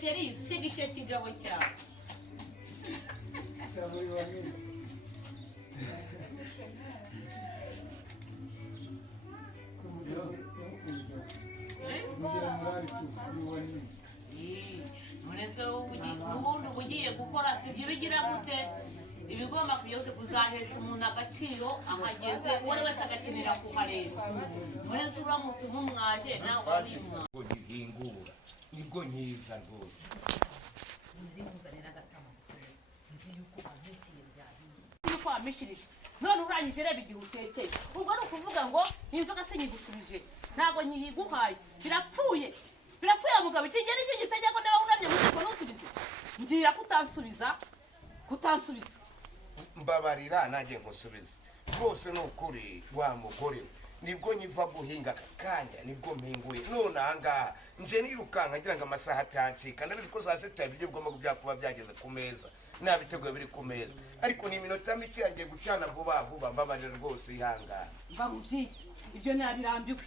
sheri siga icyo kigabo cyawe nubundi ugiye gukora sibyo bigira gute ibigomba kuyota kuzahesha umuntu agaciro ahageze wari wese agakenera kuhareba none se uramutse nk'umwaje nawe warimwa gihingura nibwo nyiza rwose ndi muzanira agatama gusore nzi yuko azikiye byahiye yuko amishirije none urangije reba igihe utekeye ubwo ari ukuvuga ngo inzoga se nyigusubije ntago nyiguhaye birapfuye mugabo ikigeri cyo gitegeko ndaba unamye mu nusubize ngira kutansubiza mbabarira nanjye nkusubiza rwose n'ukuri wa mugore nibwo nyiva guhinga akanya nibwo mpinguye none ahangaha nje nirukanka ngira ngo amasaha atancika ndabizi ko saa sita ibiryo bigomba kuba byageze ku meza nabiteguye biri ku meza ariko ni iminota mike yangiye gucana vuba mbabarira rwose ihangana mba mubyeyi ibyo nabirambiwe